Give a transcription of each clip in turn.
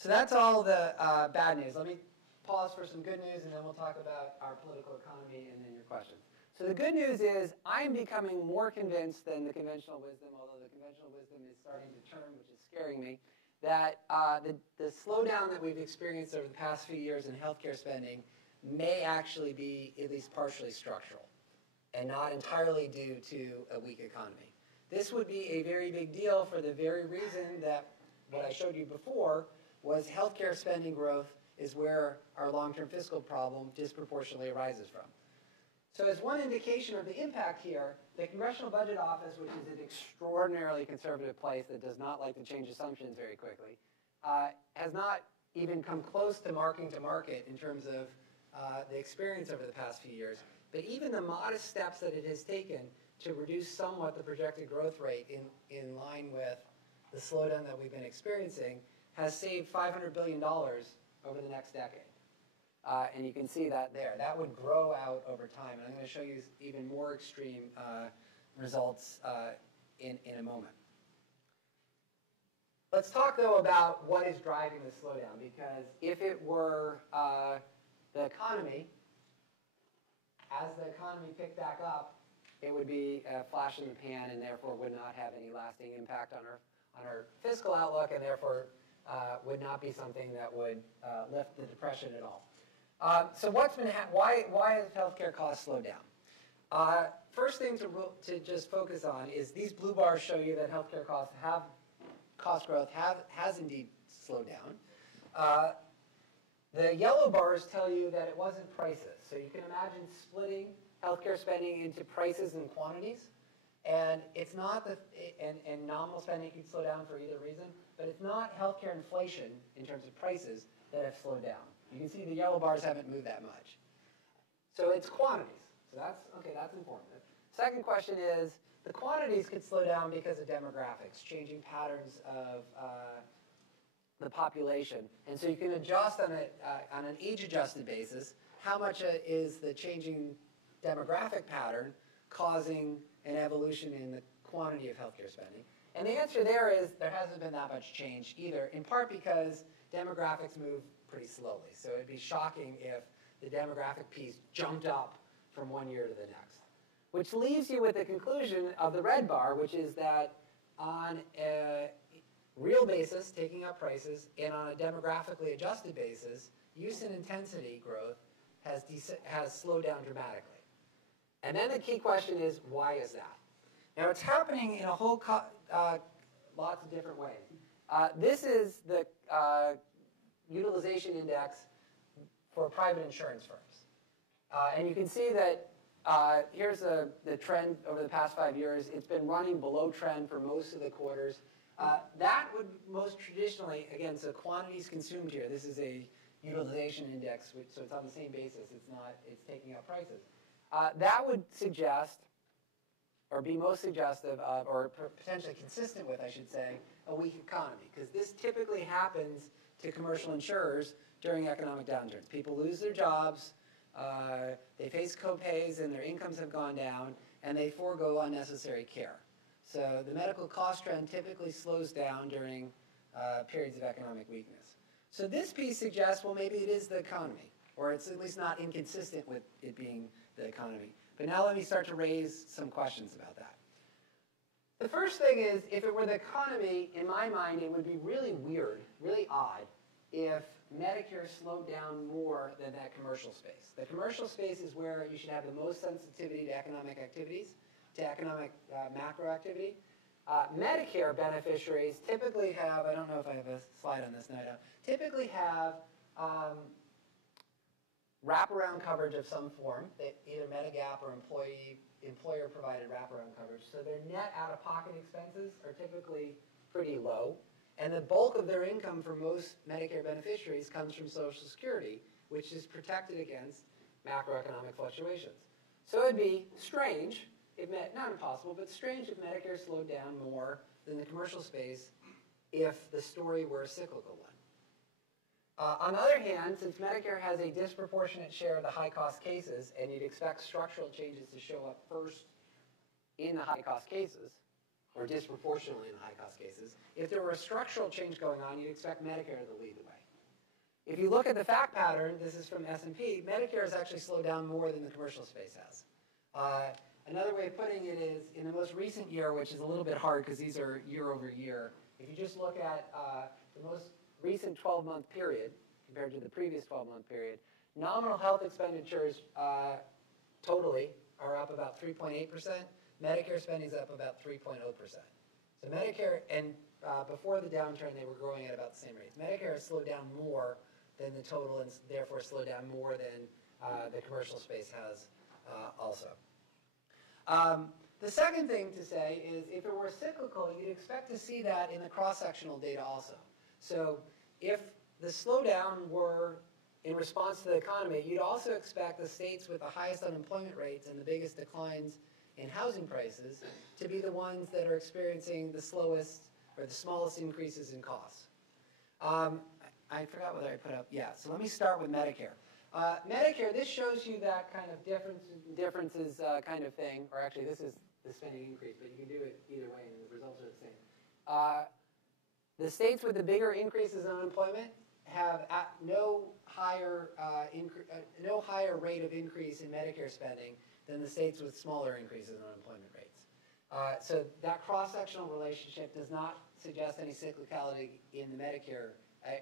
So that's all the bad news. Let me pause for some good news, and then we'll talk about our political economy and then your questions. So the good news is I'm becoming more convinced than the conventional wisdom, although the conventional wisdom is starting to turn, which is scaring me, that the slowdown that we've experienced over the past few years in healthcare spending may actually be at least partially structural and not entirely due to a weak economy. This would be a very big deal for the very reason that what I showed you before was healthcare spending growth is where our long-term fiscal problem disproportionately arises from. So as one indication of the impact here, the Congressional Budget Office, which is an extraordinarily conservative place that does not like to change assumptions very quickly, has not even come close to marking to market in terms of the experience over the past few years. But even the modest steps that it has taken to reduce somewhat the projected growth rate in line with the slowdown that we've been experiencing has saved $500 billion over the next decade. And you can see that there. That would grow out over time. And I'm going to show you even more extreme results in a moment. Let's talk, though, about what is driving the slowdown. Because if it were the economy, as the economy picked back up, it would be a flash in the pan and therefore would not have any lasting impact on our fiscal outlook and therefore would not be something that would lift the depression at all. So what's been why has healthcare costs slowed down? First thing to just focus on is these blue bars show you that healthcare cost growth has indeed slowed down. The yellow bars tell you that it wasn't prices. So you can imagine splitting healthcare spending into prices and quantities. And it's not and nominal spending can slow down for either reason, but it's not healthcare inflation in terms of prices that have slowed down. You can see the yellow bars haven't moved that much. So it's quantities. So that's important. Second question is, the quantities could slow down because of demographics, changing patterns of the population. And so you can adjust on an age-adjusted basis how much is the changing demographic pattern causing an evolution in the quantity of healthcare spending. And the answer there is there hasn't been that much change either, in part because demographics move pretty slowly. So it'd be shocking if the demographic piece jumped up from one year to the next. Which leaves you with the conclusion of the red bar, which is that on a real basis, taking up prices, and on a demographically adjusted basis, use and intensity growth has slowed down dramatically. And then the key question is, why is that? Now, it's happening in a whole lots of different ways. This is the utilization index for private insurance firms. And you can see that here's the trend over the past 5 years. It's been running below trend for most of the quarters. That would most traditionally, again, so quantities consumed here. This is a utilization index, so it's on the same basis. It's taking up prices. That would suggest, or be most suggestive of, or potentially consistent with, I should say, a weak economy. Because this typically happens to commercial insurers during economic downturns. People lose their jobs, they face co-pays, and their incomes have gone down, and they forego unnecessary care. So the medical cost trend typically slows down during periods of economic weakness. So this piece suggests, well, maybe it is the economy, or it's at least not inconsistent with it being the economy. But now let me start to raise some questions about that. The first thing is, if it were the economy, in my mind, it would be really weird, really odd, if Medicare slowed down more than that commercial space. The commercial space is where you should have the most sensitivity to economic activities, to economic macro activity. Medicare beneficiaries typically have, I don't know if I have a slide on this, no, I don't, typically have wraparound coverage of some form, either Medigap or employer-provided wraparound coverage. So their net out-of-pocket expenses are typically pretty low. And the bulk of their income for most Medicare beneficiaries comes from Social Security, which is protected against macroeconomic fluctuations. So it'd be strange, not impossible, but strange if Medicare slowed down more than the commercial space if the story were a cyclical one. On the other hand, since Medicare has a disproportionate share of the high-cost cases, and you'd expect structural changes to show up first in the high-cost cases, or disproportionately in the high-cost cases. If there were a structural change going on, you'd expect Medicare to lead the way. If you look at the fact pattern, this is from S&P, Medicare has actually slowed down more than the commercial space has. Another way of putting it is, in the most recent year, which is a little bit hard because these are year over year, if you just look at the most recent 12-month period compared to the previous 12-month period, nominal health expenditures totally are up about 3.8%. Medicare spending is up about 3.0%. So Medicare, and before the downturn, they were growing at about the same rates. Medicare has slowed down more than the total, and therefore slowed down more than the commercial space has also. The second thing to say is, if it were cyclical, you'd expect to see that in the cross-sectional data also. So if the slowdown were in response to the economy, you'd also expect the states with the highest unemployment rates and the biggest declines in housing prices to be the ones that are experiencing the slowest or the smallest increases in costs. I forgot whether I put up, yeah, so let me start with Medicare. Medicare, this shows you that kind of differences kind of thing, or actually this is the spending increase, but you can do it either way and the results are the same. The states with the bigger increases in unemployment have no higher rate of increase in Medicare spending than the states with smaller increases in unemployment rates. So that cross-sectional relationship does not suggest any cyclicality in the Medicare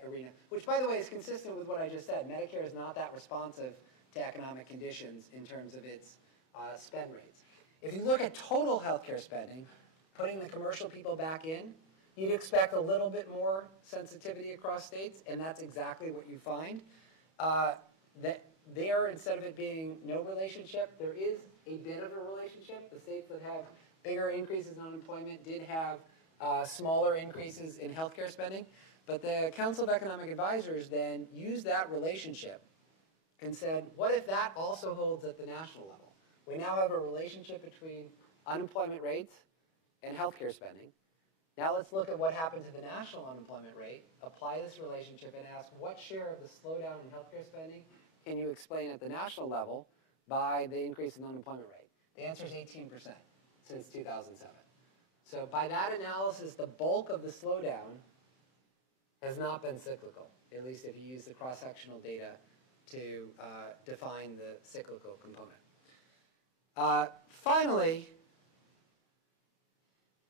arena, which, by the way, is consistent with what I just said. Medicare is not that responsive to economic conditions in terms of its spend rates. If you look at total healthcare spending, putting the commercial people back in, you'd expect a little bit more sensitivity across states, and that's exactly what you find. That there, instead of it being no relationship, there is a bit of a relationship. The states that have bigger increases in unemployment did have smaller increases in healthcare spending. But the Council of Economic Advisors then used that relationship and said, what if that also holds at the national level? We now have a relationship between unemployment rates and healthcare spending. Now let's look at what happened to the national unemployment rate, apply this relationship, and ask what share of the slowdown in healthcare spending can you explain at the national level by the increase in unemployment rate? The answer is 18% since 2007. So by that analysis, the bulk of the slowdown has not been cyclical, at least if you use the cross-sectional data to define the cyclical component. Finally,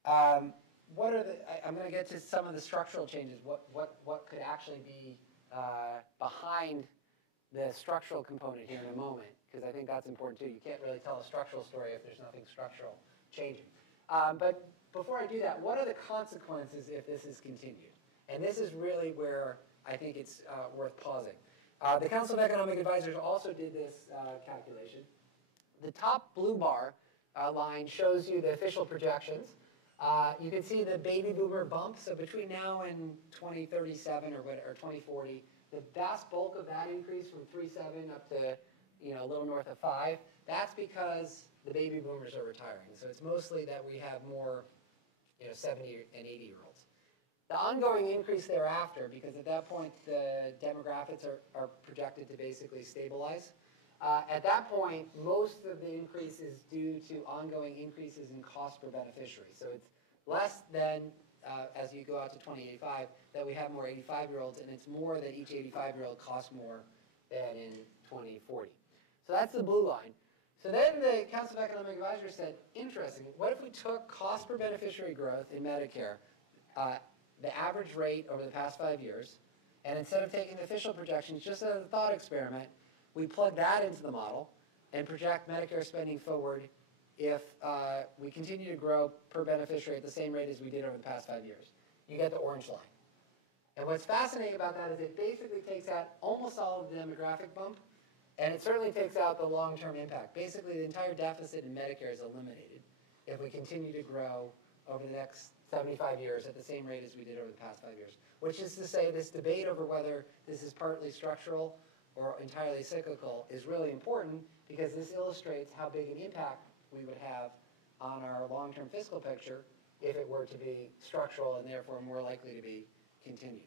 I'm going to get to some of the structural changes, what could actually be behind the structural component here in a moment, because I think that's important too. You can't really tell a structural story if there's nothing structural changing. But before I do that, what are the consequences if this is continued? And this is really where I think it's worth pausing. The Council of Economic Advisors also did this calculation. The top blue bar line shows you the official projections. You can see the baby boomer bump. So between now and 2037 or 2040, the vast bulk of that increase from 3.7 up to a little north of 5, that's because the baby boomers are retiring. So it's mostly that we have more 70 and 80-year-olds. The ongoing increase thereafter, because at that point the demographics are projected to basically stabilize. At that point, most of the increase is due to ongoing increases in cost per beneficiary. So it's less than, as you go out to 2085, that we have more 85-year-olds, and it's more that each 85-year-old costs more than in 2040. So that's the blue line. So then the Council of Economic Advisors said, interesting, what if we took cost per beneficiary growth in Medicare, the average rate over the past 5 years, and instead of taking the official projections, just as a thought experiment, we plug that into the model and project Medicare spending forward if we continue to grow per beneficiary at the same rate as we did over the past 5 years. You get the orange line. And what's fascinating about that is it basically takes out almost all of the demographic bump, and it certainly takes out the long-term impact. Basically, the entire deficit in Medicare is eliminated if we continue to grow over the next 75 years at the same rate as we did over the past 5 years. Which is to say, this debate over whether this is partly structural or entirely cyclical is really important, because this illustrates how big an impact we would have on our long-term fiscal picture if it were to be structural and therefore more likely to be continued.